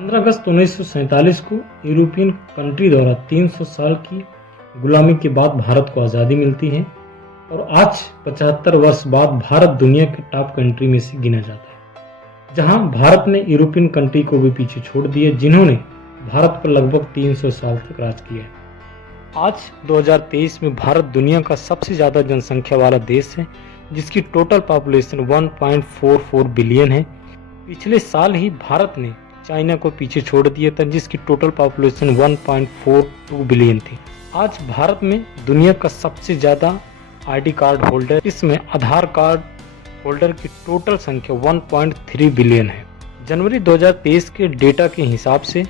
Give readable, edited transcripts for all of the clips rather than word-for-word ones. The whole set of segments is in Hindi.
15 अगस्त 1947 को यूरोपियन कंट्री द्वारा 300 साल की गुलामी के बाद भारत को आज़ादी मिलती है और आज 75 वर्ष बाद भारत दुनिया के टॉप कंट्री में से गिना जाता है, जहां भारत ने यूरोपियन कंट्री को भी पीछे छोड़ दिया जिन्होंने भारत पर लगभग 300 साल तक राज किया है। आज 2023 में भारत दुनिया का सबसे ज़्यादा जनसंख्या वाला देश है, जिसकी टोटल पॉपुलेशन 1.44 बिलियन है। पिछले साल ही भारत ने चाइना को पीछे छोड़ दिया था, जिसकी टोटल पॉपुलेशन 1.42 बिलियन थी। आज भारत में दुनिया का सबसे ज़्यादा आईडी कार्ड होल्डर, इसमें आधार कार्ड होल्डर की टोटल संख्या 1.3 बिलियन है। जनवरी 2023 के डेटा के हिसाब से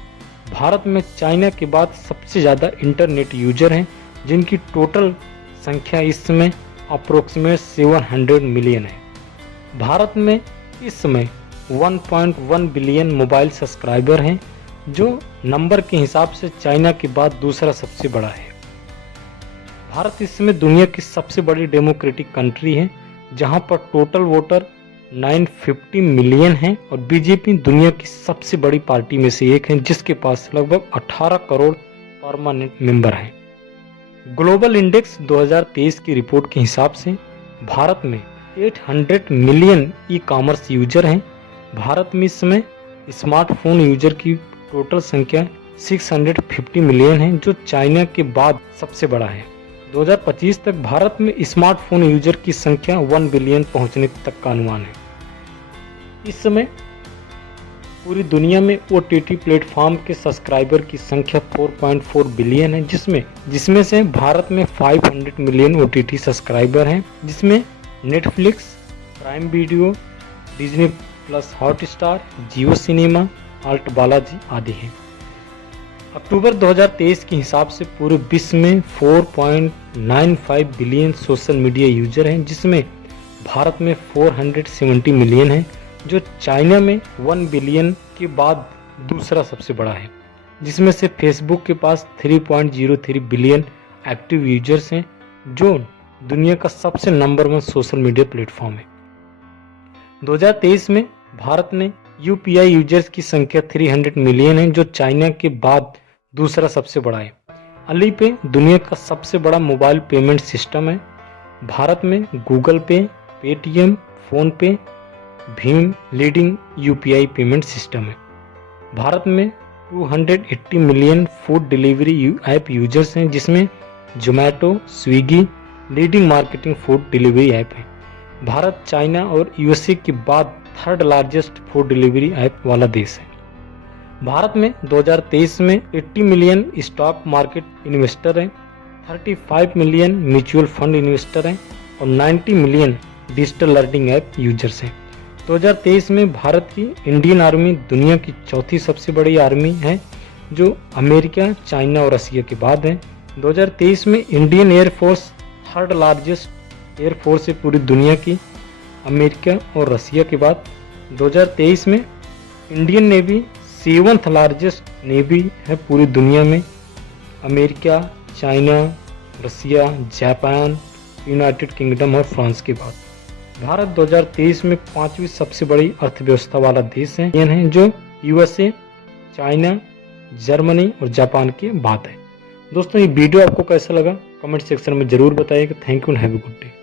भारत में चाइना के बाद सबसे ज़्यादा इंटरनेट यूजर हैं, जिनकी टोटल संख्या इस समय अप्रोक्सीमेट 700 मिलियन है। भारत में इस समय 1.1 बिलियन मोबाइल सब्सक्राइबर हैं, जो नंबर के हिसाब से चाइना के बाद दूसरा सबसे बड़ा है। भारत इस समय दुनिया की सबसे बड़ी डेमोक्रेटिक कंट्री है, जहां पर टोटल वोटर 950 मिलियन हैं और बीजेपी दुनिया की सबसे बड़ी पार्टी में से एक है, जिसके पास लगभग 18 करोड़ परमानेंट मेंबर हैं। ग्लोबल इंडेक्स 2023 की रिपोर्ट के हिसाब से भारत में 800 मिलियन ई कॉमर्स यूजर हैं। भारत में इस समय स्मार्टफोन यूजर की टोटल संख्या 650 मिलियन है, जो चाइना के बाद सबसे बड़ा है। 2025 तक भारत में स्मार्टफोन यूजर की संख्या 1 बिलियन पहुंचने तक का अनुमान है। इस समय पूरी दुनिया में OTT प्लेटफॉर्म के सब्सक्राइबर की संख्या 4.4 बिलियन है, जिसमें से भारत में 500 मिलियन OTT सब्सक्राइबर हैं, जिसमें Netflix, Prime Video, Disney plus Hotstar, Jio cinema, alt Balaji आदि हैं। अक्टूबर 2023 के हिसाब से पूरे विश्व में 4.95 बिलियन सोशल मीडिया यूजर हैं, जिसमें भारत में 470 मिलियन हैं, जो चाइना में 1 बिलियन के बाद दूसरा सबसे बड़ा है, जिसमें से फेसबुक के पास 3.03 बिलियन एक्टिव यूजर्स हैं, जो दुनिया का सबसे नंबर 1 सोशल मीडिया प्लेटफॉर्म है। 2023 में भारत ने UPI यूजर्स की संख्या 300 मिलियन है, जो चाइना के बाद दूसरा सबसे बड़ा है। अलीपे दुनिया का सबसे बड़ा मोबाइल पेमेंट सिस्टम है। भारत में गूगल पे, पेटीएम, फोन पे, Bhim leading UPI payment system है। भारत में 280 million food delivery app users हैं, जिसमें Zomato, Swiggy leading marketing food delivery app है। भारत चाइना और USA के बाद third largest food delivery app वाला देश है। भारत में 2023 में 80 मिलियन स्टॉक मार्केट इन्वेस्टर हैं, 35 मिलियन म्यूचुअल फंड इन्वेस्टर हैं और 90 million digital learning app users हैं। 2023 में भारत की इंडियन आर्मी दुनिया की चौथी सबसे बड़ी आर्मी है, जो अमेरिका, चाइना और रसिया के बाद है। 2023 में Indian air force third largest air force है पूरी दुनिया की, अमेरिका और रसिया के बाद। 2023 में Indian navy 7th largest navy है पूरी दुनिया में, अमेरिका, चाइना, रसिया, जापान, यूनाइटेड किंगडम और फ्रांस के बाद। भारत 2023 में 5वीं सबसे बड़ी अर्थव्यवस्था वाला देश है, जो USA, चाइना, जर्मनी और जापान के बाद है। दोस्तों, ये वीडियो आपको कैसा लगा कमेंट सेक्शन में जरूर बताइएगा। Thank you and have a good day.